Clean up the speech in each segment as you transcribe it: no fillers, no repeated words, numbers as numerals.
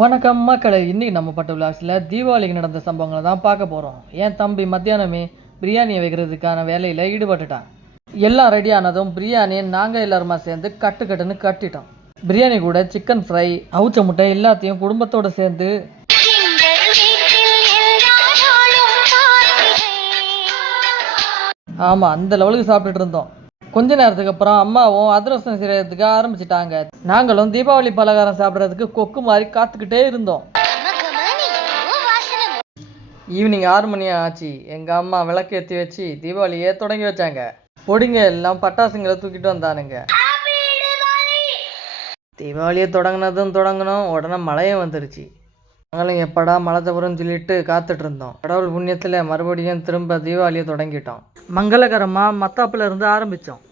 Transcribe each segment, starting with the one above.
வணக்கம் மக்களே, இன்றைக்கி நம்ம பட்டு விளாக்ஸில் தீபாவளிக்கு நடந்த சம்பவங்களை தான் பார்க்க போகிறோம். என் தம்பி மத்தியானமே பிரியாணியை வைக்கிறதுக்கான வேலையில் ஈடுபட்டுட்டான். எல்லாம் ரெடி ஆனதும் பிரியாணியை நாங்கள் எல்லாருமா சேர்ந்து கட்டுன்னு கட்டிட்டோம். பிரியாணி கூட சிக்கன் ஃப்ரை, அவுச்ச முட்டை எல்லாத்தையும் குடும்பத்தோடு சேர்ந்து ஆமாம் அந்த லெவலுக்கு சாப்பிட்டுட்டு இருந்தோம். கொஞ்ச நேரத்துக்கு அப்புறம் அம்மாவும் அதிரசம் செய்யறதுக்கு ஆரம்பிச்சிட்டாங்க. நாங்களும் தீபாவளி பலகாரம் சாப்பிட்றதுக்கு கொக்கு மாதிரி காத்துக்கிட்டே இருந்தோம். ஈவினிங் 6 மணி ஆச்சு. எங்கள் அம்மா விளக்கேற்றி வச்சு தீபாவளியே தொடங்கி வச்சாங்க. பொடிங்க எல்லாம் பட்டாசுங்களை தூக்கிட்டு வந்தானுங்க. தீபாவளியை தொடங்கணும், உடனே மழையும் வந்துருச்சு. நாங்களும் எப்படா மழை தவறுன்னு சொல்லிட்டு காத்துட்டு இருந்தோம். கடவுள் புண்ணியத்தில் மறுபடியும் திரும்ப தீபாவளியை தொடங்கிட்டோம். மங்களகரமாக மத்தாப்புல இருந்து ஆரம்பித்தோம்.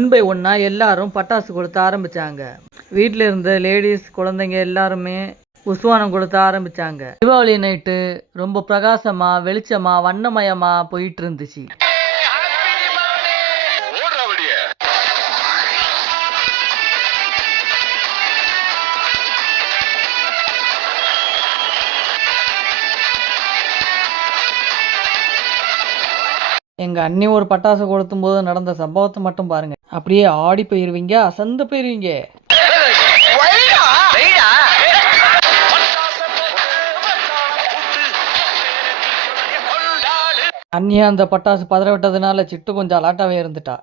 ஒன் பை ஒன்னா எல்லாரும் பட்டாசு கொளுத்த ஆரம்பிச்சாங்க. வீட்டில் இருந்த லேடிஸ் குழந்தைங்க எல்லாருமே உஸ்வானம் கொளுத்த ஆரம்பிச்சாங்க. தீபாவளி நைட்டு ரொம்ப பிரகாசமா வெளிச்சமா வண்ணமயமா போயிட்டு இருந்துச்சு. எங்க அண்ணி ஒரு பட்டாசு கொளுத்தும் போது நடந்த சம்பவத்தை மட்டும் பாருங்க. அப்படியே ஆடி போயிருவீங்க, அசந்து போயிருவீங்க. அண்ணியா அந்த பட்டாசு பதற விட்டதுனால சிட்டு கொஞ்சம் அலாட்டாவே இருந்துட்டா.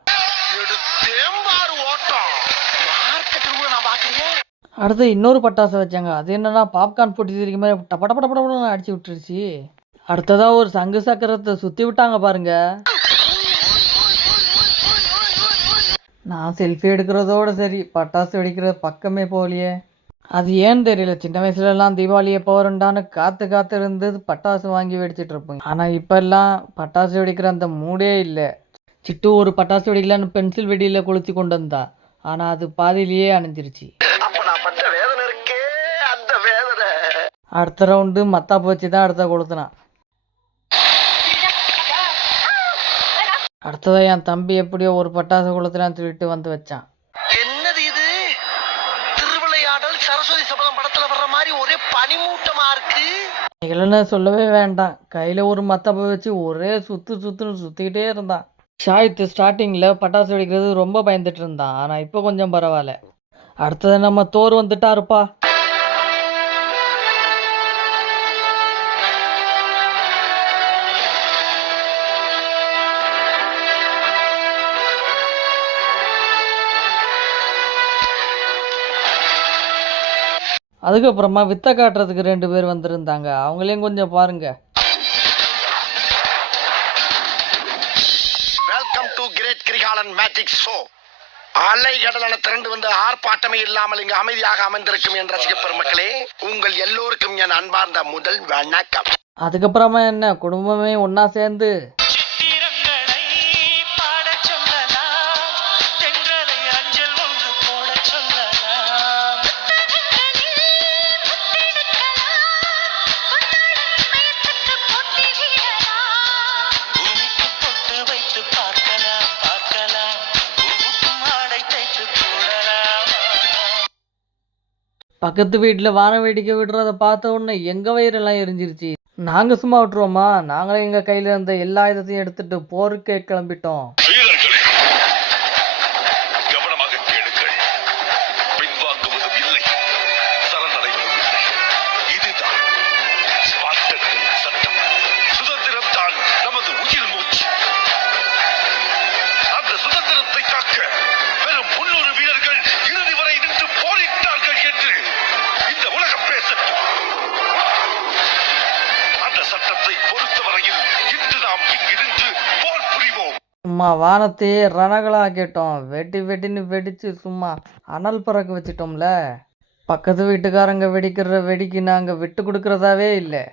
அடுத்து இன்னொரு பட்டாசு வச்சாங்க. அது என்னன்னா பாப்கார்ன் போட்டி தெரியுற மாதிரி டப்படப்படப்படன்னு அடிச்சு விட்டுருச்சு. அடுத்ததா ஒரு சங்கு சக்கரத்தை சுத்தி விட்டாங்க பாருங்க. நான் செல்ஃபி எடுக்கிறதோட சரி, பட்டாசு வெடிக்கிறது பக்கமே போகலையே. அது ஏன்னு தெரியல. சின்ன வயசுலலாம் தீபாவளி எப்போ வருண்டான்னு காத்து இருந்து பட்டாசு வாங்கி வெடிச்சிட்டு இருப்போம். ஆனால் இப்போல்லாம் பட்டாசு வெடிக்கிற அந்த மூடே இல்லை. சிட்டு ஒரு பட்டாசு வெடிக்கலான்னு பென்சில் வெடியில் கொளுத்தி கொண்டு வந்தா. ஆனால் அது பாதியிலேயே அணைஞ்சிருச்சு. அடுத்த ரவுண்டு மத்தாப்பு வச்சு தான் அடுத்த கொளுத்துனான். அடுத்ததான் என் தம்பி எப்படியோ ஒரு பட்டாசு கொளுத்துலான்னு சொல்லிட்டு வந்து வச்சான். என்னது இது? திருவிளையாடல் சரஸ்வதி சபதம் படத்துல வர்ற மாதிரி ஒரே பனிமூட்டமா இருக்கு. இல்லைன்னு சொல்லவே வேண்டாம். கையில ஒரு மத்தாப்பை வச்சு ஒரே சுத்துன்னு சுத்திக்கிட்டே இருந்தான். ஷாயித்து ஸ்டார்டிங்ல பட்டாசு வெடிக்கிறது ரொம்ப பயந்துட்டு இருந்தான். ஆனா இப்போ கொஞ்சம் பரவாயில்ல. அடுத்தது நம்ம தோர் வந்துட்டாருப்பா. அதுக்கப்புறமா வித்தை காட்டுறதுக்கு 2 பேர் வந்திருந்தாங்க. அவங்களையும் கொஞ்சம் பாருங்க. Welcome to great Krikalan magic show. அலை கடலான திரண்டு வந்து ஆர்ப்பாட்டமே இல்லாமல் இங்கு அமைதியாக அமர்ந்திருக்கும் என் ரசிக பெருமக்களே, உங்கள் எல்லோருக்கும் என் அன்பார்ந்த முதல் வணக்கம். அதுக்கப்புறமா என்ன, குடும்பமே ஒன்னா சேர்ந்து பக்கத்து வீட்டில் வானம் வேடிக்கை விடுறத பார்த்த உடனே எங்கள் வயிறெல்லாம் எரிஞ்சிருச்சு. நாங்கள் சும்மா விட்டுருவோமா? நாங்களே எங்கள் கையில் இருந்த எல்லா இதத்தையும் எடுத்துட்டு போருக்கே கிளம்பிட்டோம். சும்மா வானத்தையே ரணகளாக்கிட்டோம். வெட்டின்னு வெடிச்சு சும்மா அனல் பறக்க வச்சிட்டோம்ல. பக்கத்து வீட்டுக்காரங்க வெடிக்கிற வெடிக்கு நாங்கள் விட்டு கொடுக்கறதாவே இல்லை.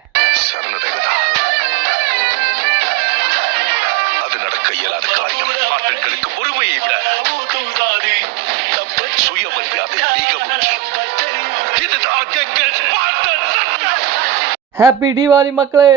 ஹாப்பி தீபாவளி மக்களே.